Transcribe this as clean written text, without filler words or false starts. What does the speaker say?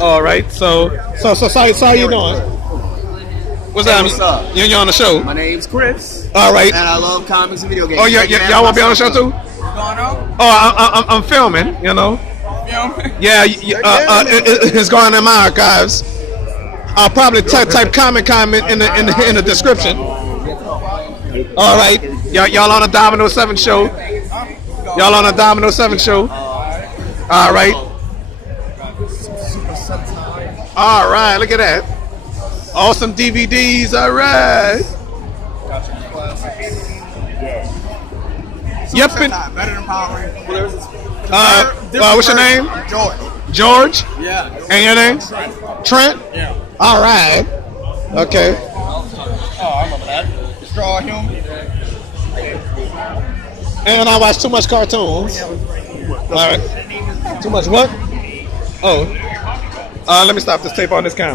All right. So how you doing? What's up? What's up? You're on the show. My name's Chris. All right. And I love comics and video games. Oh, y'all want to be on the show too? What's going on? Oh, I'm filming. You know. Filming? Yeah. It's going in my archives. I'll probably type comment in the description. All right. Y'all on a Domino 7 show. Y'all on a Domino 7 show. All right. All right. Look at that. Awesome DVDs. All right. Yep. Better than Power Rangers. What's your name? George. George? Yeah. And your name? Trent? Yeah. All right. Okay. Oh, I remember that. Straw Human. And I watch too much cartoons. All right. Too much what? Oh. Let me stop this tape on this camera.